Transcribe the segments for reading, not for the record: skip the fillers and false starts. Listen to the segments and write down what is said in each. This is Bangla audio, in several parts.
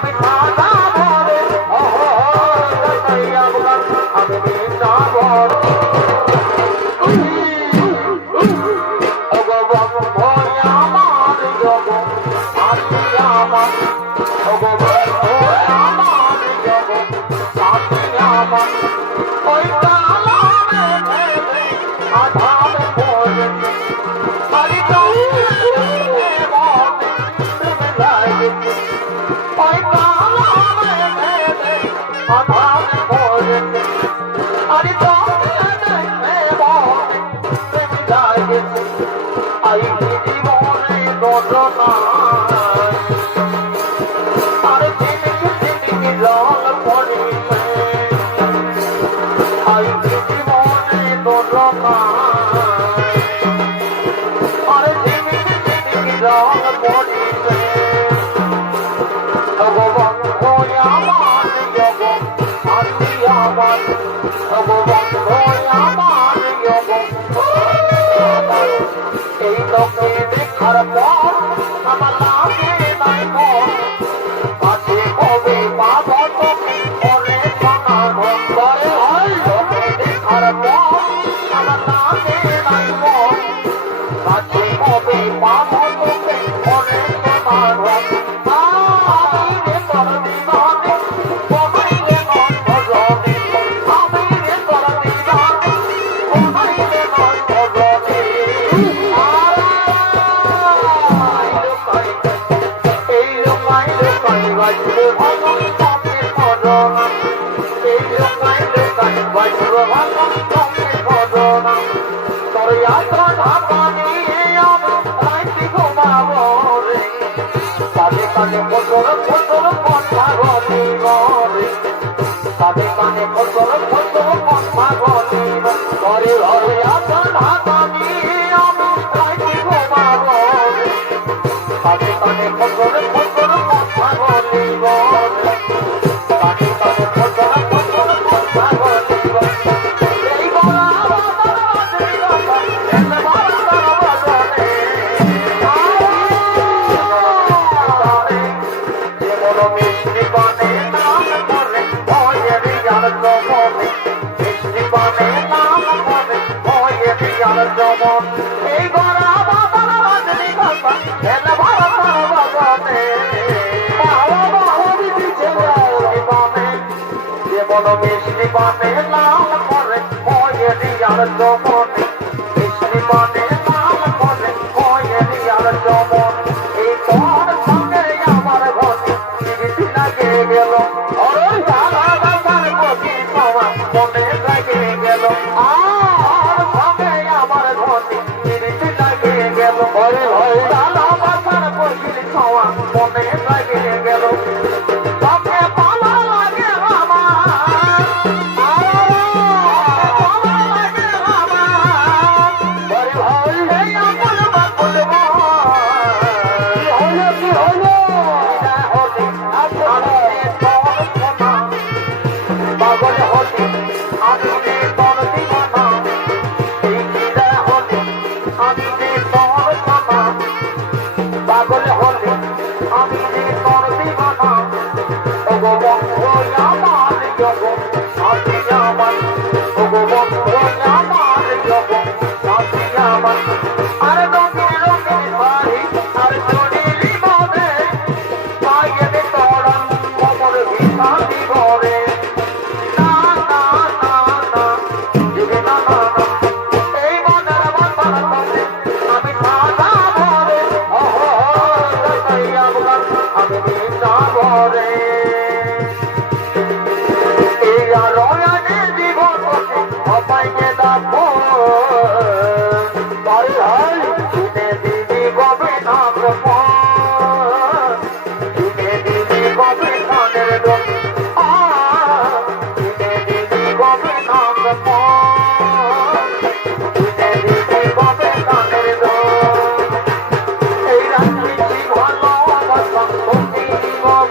আমি ঠান্ডা ভরে আমি নিশা ভরে এই লোকে দেখার পর আমার লাগে নাই মন কাছে কবে পাবো তোকে বলে শোনা ঘরে হয় লোকে দেখার পর আমার লাগে নাই মন কাছে কবে পাবো তোকে বলে শোনা ঘর মিষ্টি পানে নাম করে ময়ে দিয়ার জমন মিষ্টি পানে নাম করে ময়ে দিয়ার জমন এই তোর সঙ্গে আমার ঘরে চিঠি লাগে গেল মনে লাগে গেল আর সঙ্গে আমার ঘরে চিঠি লাগে গেল ঘরে ভয় দাদা বাসার বসির খাওয়া মনে লাগে গেল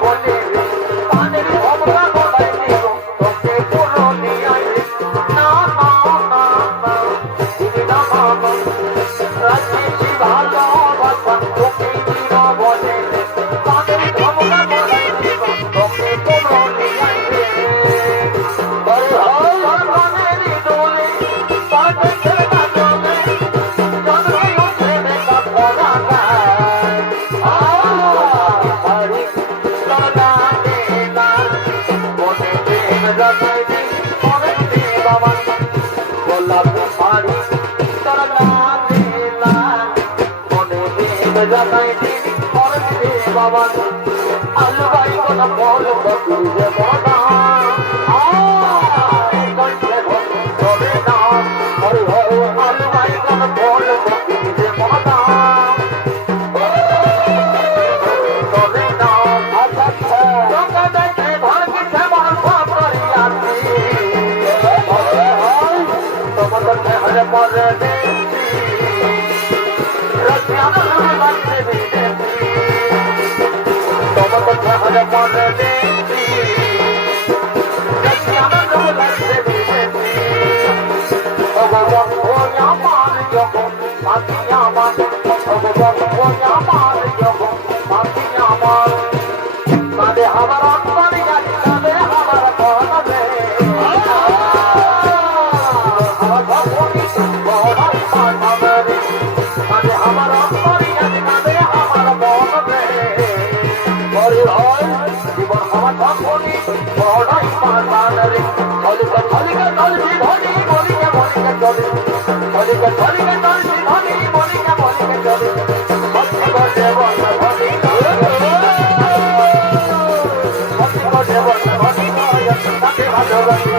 বলে বাবা আল্লাহ কোন বল বকুলে বাবা ধরে না হরে হরে আল্লাহ কোন বল বকুলে বাবা ধরে না আচ্ছা তোকে দেখে ভর কিছে মন করিয়াছি তোমাদের হরে পরে রক্ষা করতে দিতে হরে পরে দেখি আমার লাগছে আমার যখন পাখি আমার আমার যখন পাখি আমার তাদের আমার অন্তর জানি তাদের আমার বলবে আমার ভগবানী বড়াই পাঠাবে তাদের আমার অন্তর জানি তাদের আমার বলবে জীবন আমার ভগবানী বড়াই পাঠাবে ধলিকা ধলিকা ধলছি ধলি বলিকা বলিকা চলে ধলিকা ধলিকা ধলছি ধলি বলিকা বলিকা চলে ভক্তি করে বল ধলি ভক্তি করে বল ধলি তাকে ভালোবাসি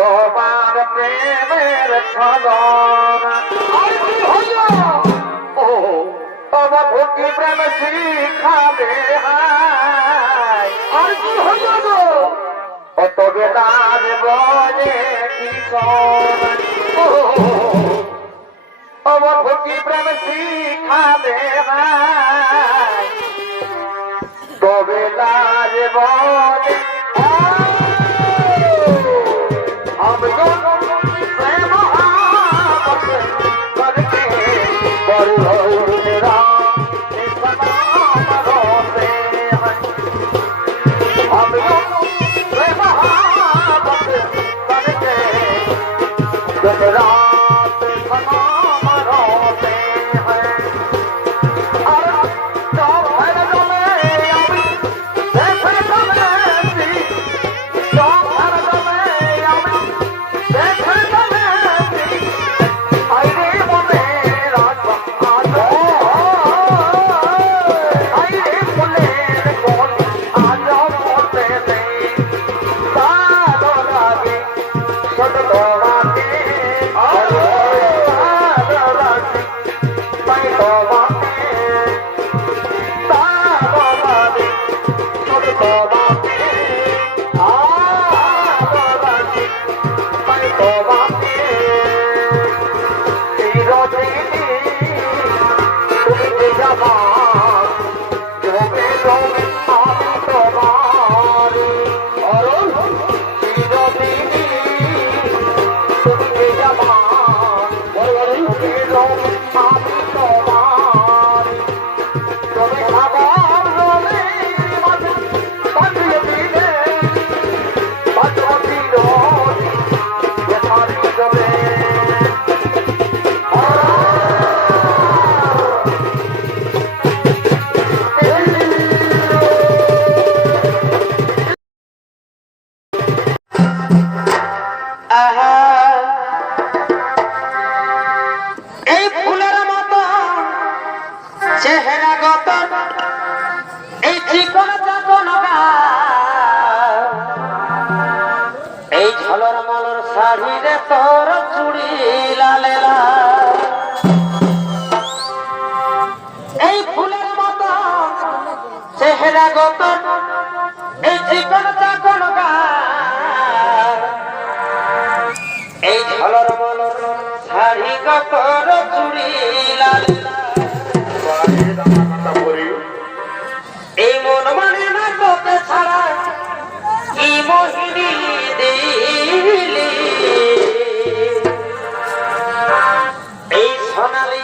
তোমার প্রেমের ছলনা তোমার ভক্তি প্রেম শিখাবে আর কি হইল গো কত বেলার বলে তোমার ভক্তি প্রেম শিখাবে তবে লাজ বলে हम दोनों प्रेम मोहब्बत करके बड़ी मेरा रोते हैं हम दोनों प्रेम मोहब्बत करके दिन रात रोते हैं और तो भर में अभी देख চেহারাগত এই চিকন চাকন এই ঝলর মলর শাড়ি রে তোর চুড়ি লালে লাল এই ফুলের মতো চেহারাগত এই চিকন চাকন এই ঝলর মলর শাড়ি তোর চুড়ি লালে এই মন মানে না তোকে ছাড়া কি মোহিনী দিলি এই সোনালি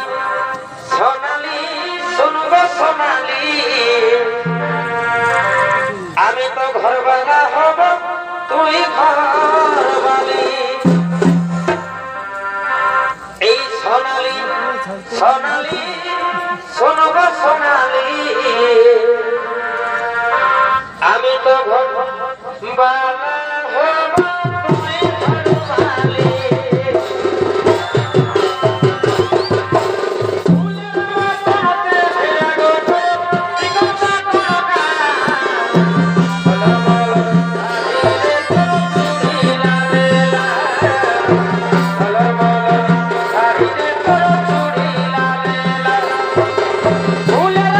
সোনালি শুনব সোনালি আমি তো ঘর বাঁধা হব তুই ঘর বালি এই সোনালি সোনালি শুনব সোনালি আমি তো ঘর বালা হব তুই ঘরবালি ফুলের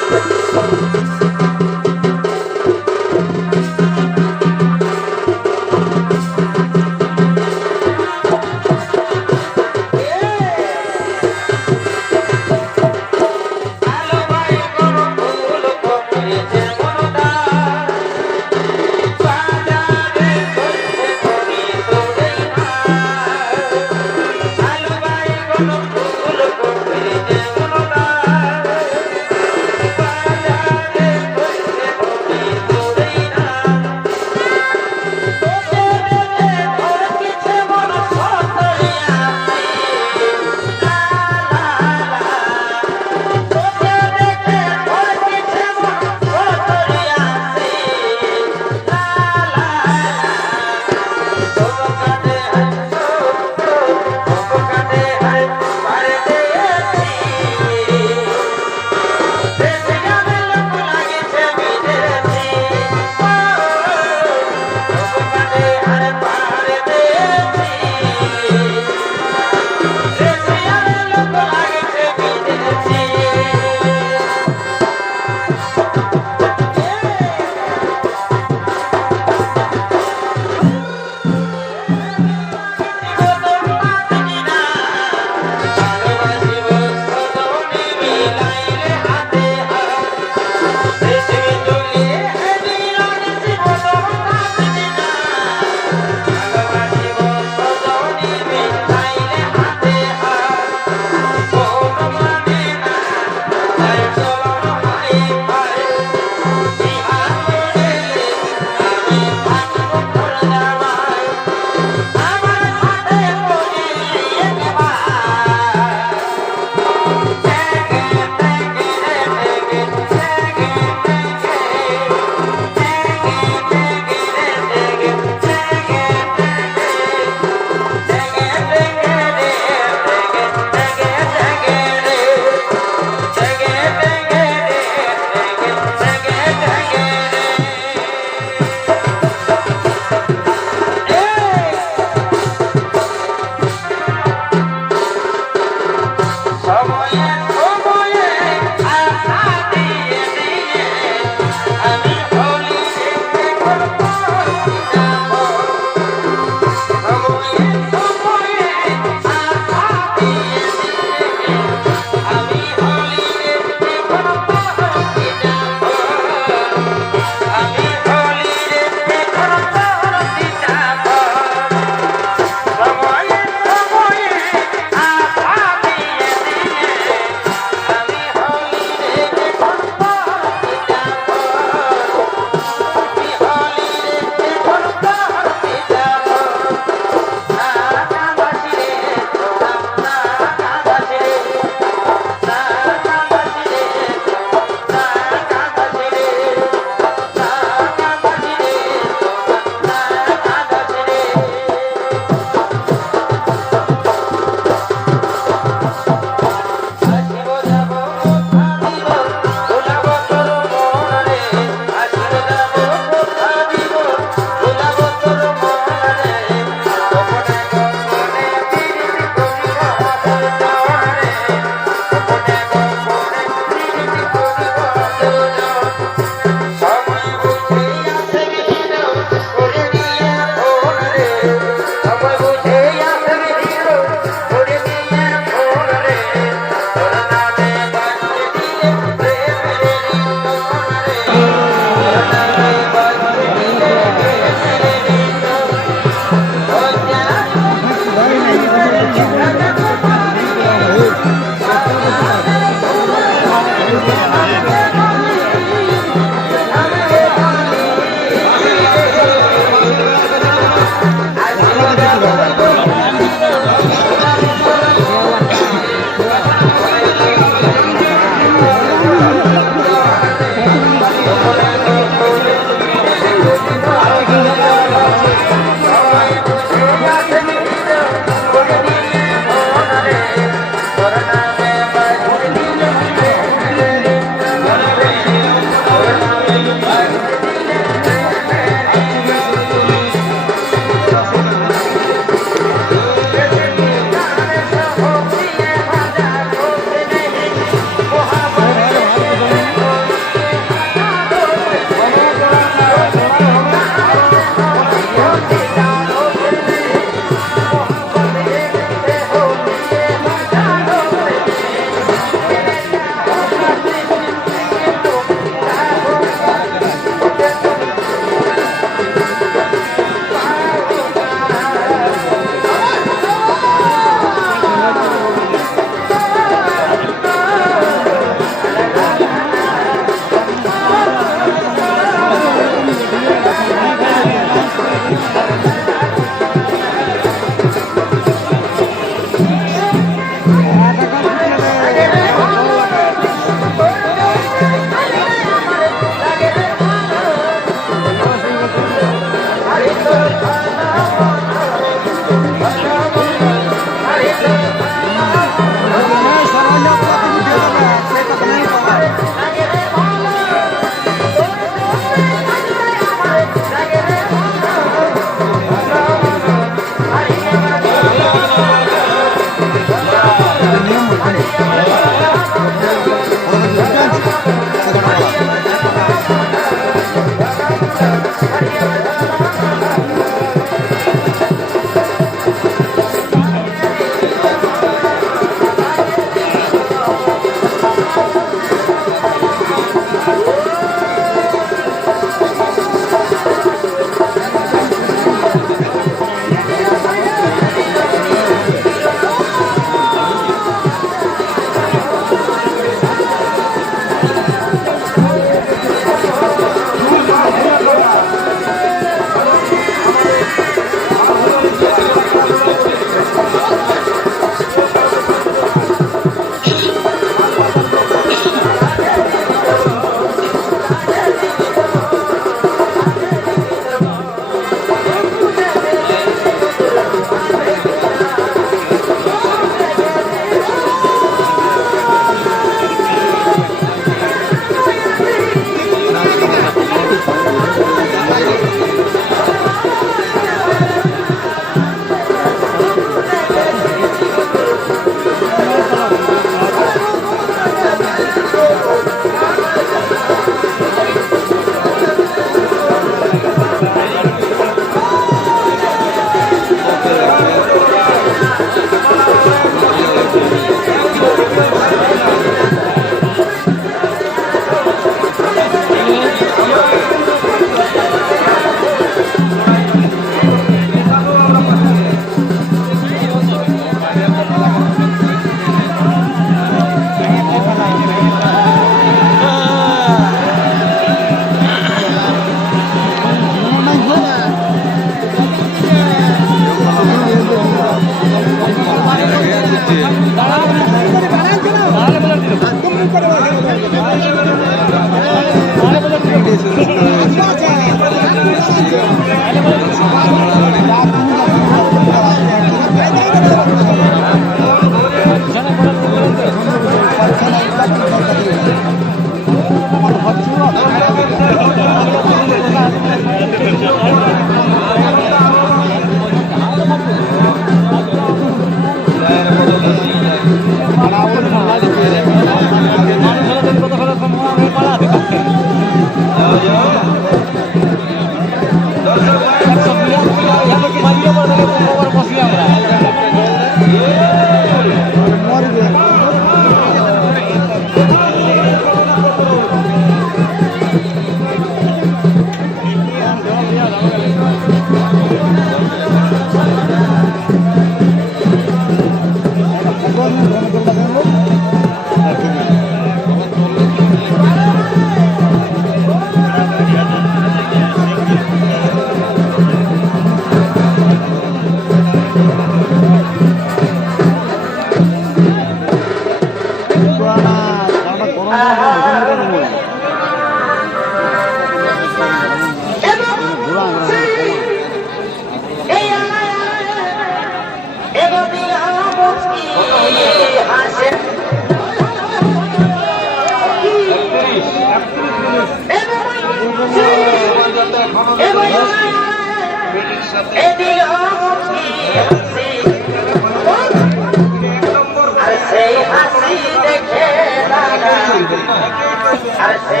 আসছে।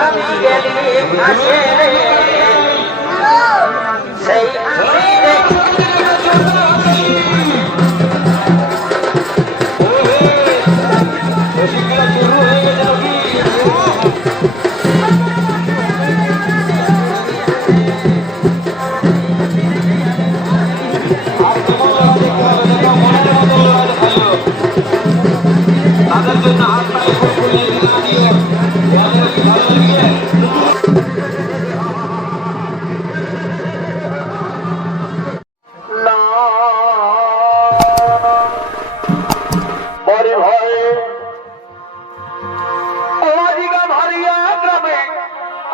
আমি গেলি ভাসে সেই হাসি তাদের জন্য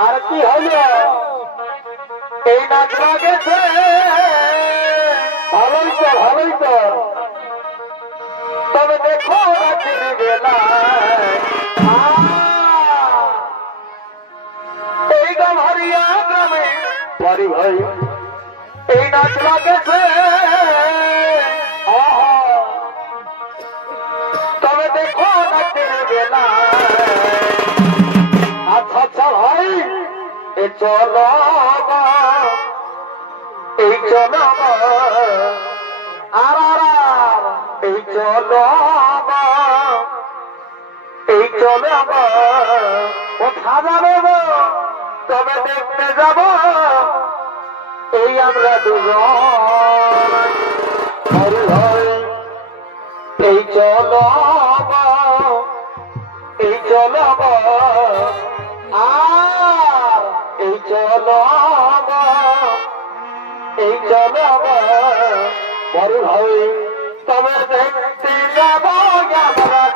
আর কি হলো এই নাচ লাগেছে ভালোই তো তবে দেখো রাত্রি বেলায় এই গামহারিয়া গ্রামে বাড়ি ভাই এই নাচ লাগেছে তবে দেখো রাত্রি বেলায় আচ্ছা ভাই এই চলো আর এই চলো কোথা যাবো তবে দেখতে যাব এই আমরা দুজন এই চলো আর এই চলো বড় ভাই তবে দেখতে যাব আমরা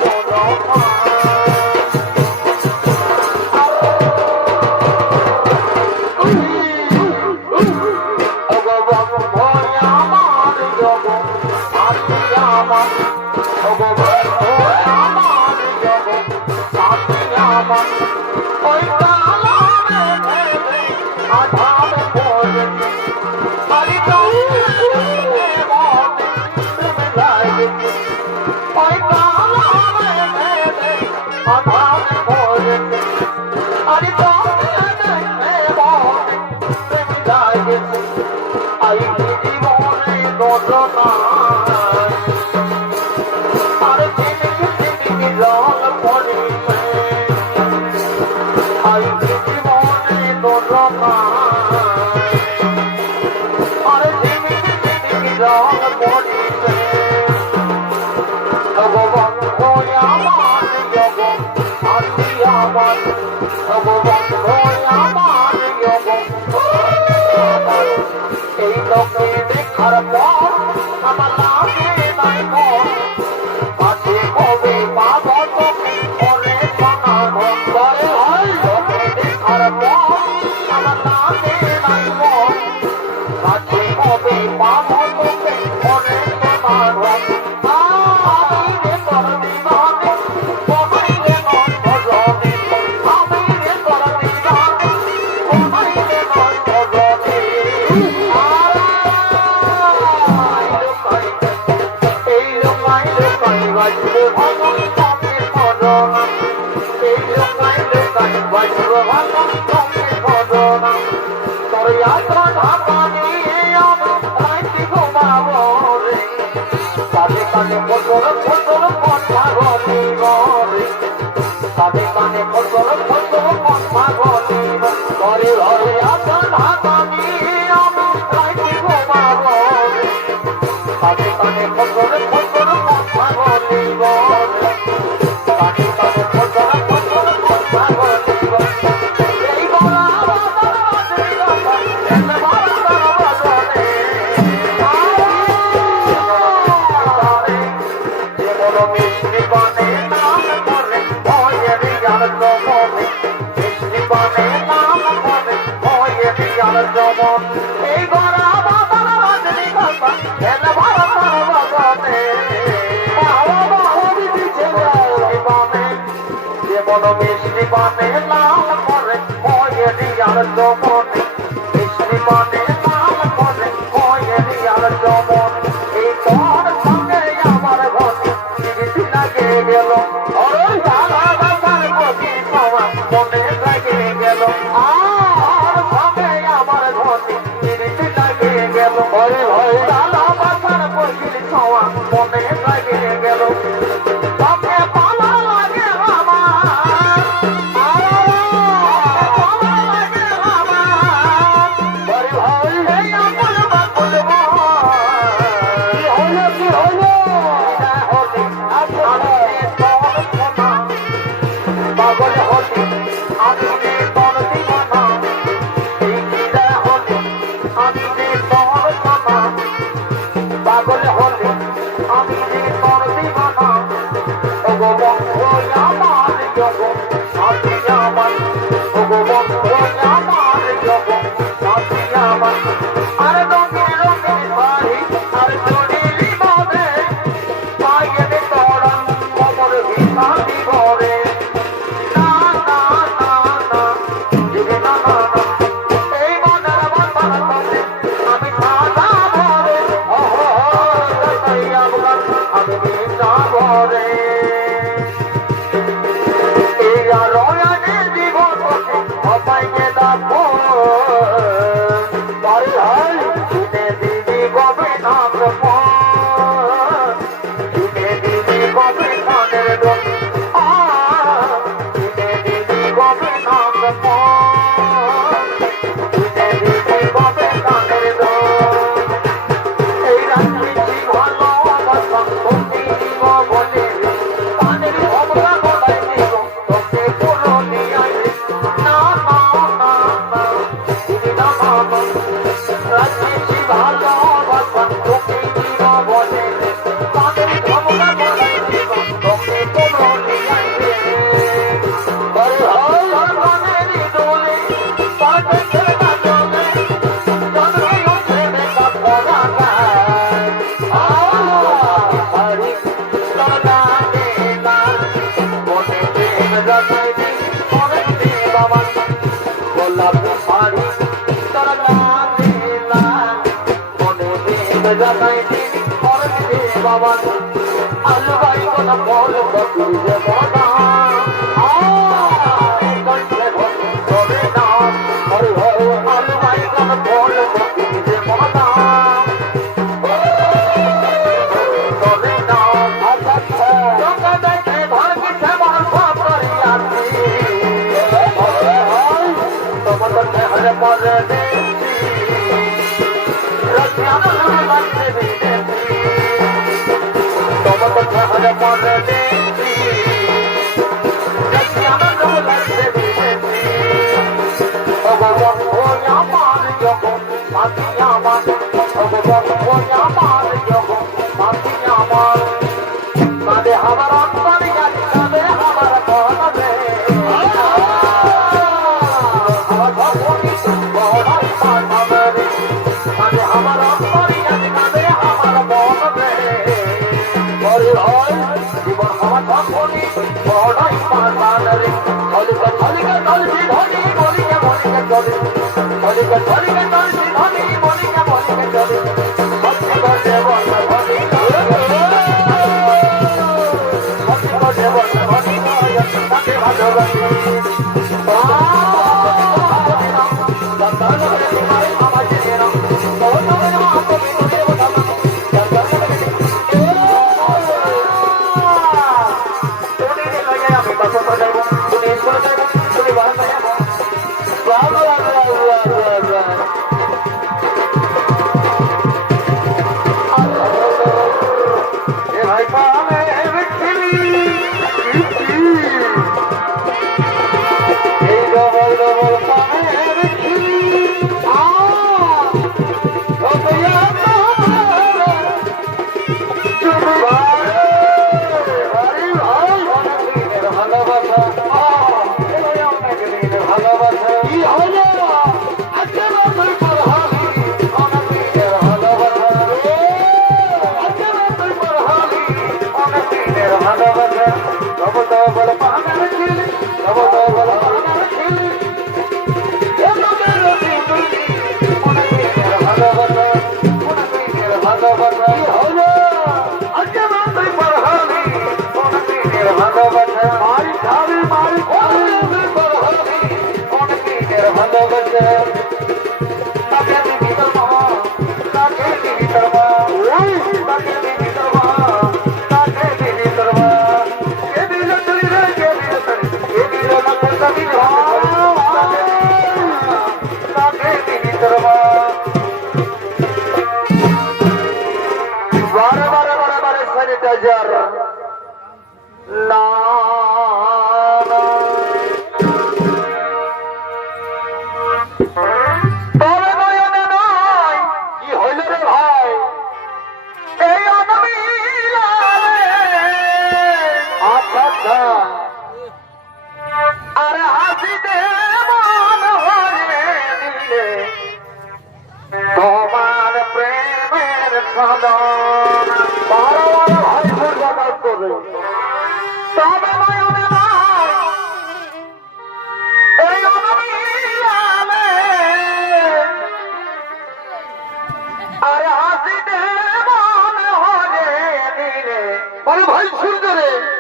এই লোকে দেখার পর আমার লাগে নাই মন কাছে কবে পাবো তোকে ওরে সোনা করে হয় লোকে দেখার পর আমার লাগে নাই মন কাছে কবে পাবো তোকে ওরে সোনা আমি রে তোর বিমানে কোনাই রে মন ভজনে আমি রে তোর বিমানে কোনাই রে মন ভজনে এই লোকাই বাজবে ভজন তোকে ভজনা এই লোকাই বাজবে ভজন তোকে ভজনা তোর যাত্রা ঢাকা নিয়ে আমি রাইতে ঘুমাবো রে কানে কানে ফসল কথা বলিব রে কানে কানে ফসল কথা বলিব ঘরে ঘরে যাত্রা ঢাকা নিয়ে আমি রাইতে ঘুমাবো রে কানে কানে ফসল কথা বলিব রে কানে কানে ফসল কথা বলিব এই বলা মিষ্টি বানে নাম করে ভয়ের যার জমনে মিষ্টি বানে নাম করে ভয়ের যার জমন এই গড়া বাবার বাজনি কথা এলে ভারত বাজনে যেমন মিষ্টি বানে নাম করে ভয়ের যার জমনে মিষ্টি বানে নাম করে ভয়ের যার জমন এই তোর সঙ্গে আমার ঘরে লাগে গেল ওই দাদা দাদার প্রতি পাওয়া মনে লাগে গেল আর সঙ্গে আমার ঘরে চিড়িটি লাগে গেল ওই ওই দাদা দাদার প্রতি পাওয়া মনে লাগে গেল সঙ্গে পালা লাগে আমার লাগে আমার ওই ওই এই আপন বাকুল কি হলো কি হলো পাগল হলে আমি তোর দিবানা এই দিদা হলে আমি তোর সোনা পাগল হলে আমি তোর দিবানা ওগো বন্ধু আমার যোগ সাথী আমার ওগো বন্ধু আমার যোগ সাথী আমার আর রঙিন রঙিন বাড়ি আর চড়িলি মনে পাইয়ে তোরন কমর ভিতা দিবরে এই মনের বাবার কাছে আমি খাতা ভরে আমি ভিতা ভরে এই রয়ানে জীবন বসে অপাইকে দেখো বাড়ি হয় শুনে দিদি কবে না শুনে দিদি কবে কানের দোষ শুনে দিদি কবে না শুনে দিদি কবে কানের দোষ এই রাত্রি ভালো আমার সঙ্গে দিব বলে কানের ভমরা গলায় দিব তোকে পুরো নিয়ে না না না না দিদি না না রাত্রি ভালো আমার সঙ্গে দিব বলে কানের ভমরা গলায় দিব তোকে পুরো নিয়ে বাবা আলু ভাই কোন ফল বকুল যে বাবা ধরে না হরে হরে আলু ভাই কোন ফল বকুল যে বাবা ধরে না তোকে দেখে ঘর পিছে মাংস করি আসি তোমার কাছে হলে পরে রসিয়ানো লাগছে বিদেশি তোমার কাছে হলে পরে রসিয়ানো লাগছে বিদেশি আমার যখন সাথী আমার আমার যখন হলিকা চলছি ধনী বলিকে বলিকে চলে হলিকা হলিকা চলছি ধনী বলিকে বলিকে চলে ভক্তি করতে বল ধনী ভক্তি করতে বল ধনী তাকে ভালোবাসি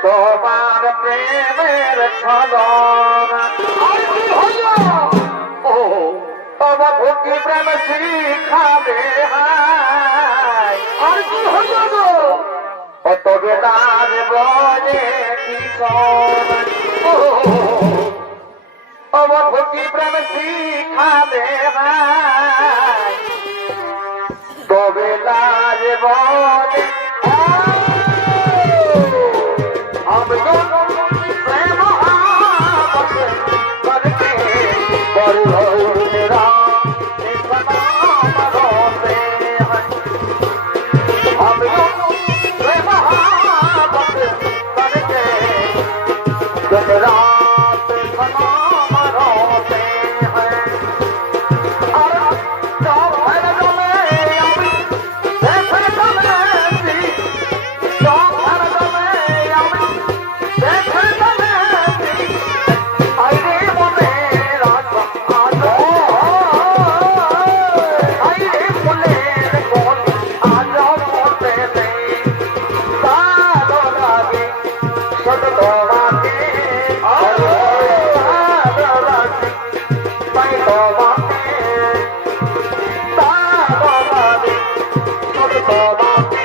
তোমার প্রেমের ছলনা তোমার ভক্তি প্রেম শিখাবে আর কি হইল কত বেলার বলে তোমার ভক্তি প্রেম শিখাবে তবে লাজ বলে Bye.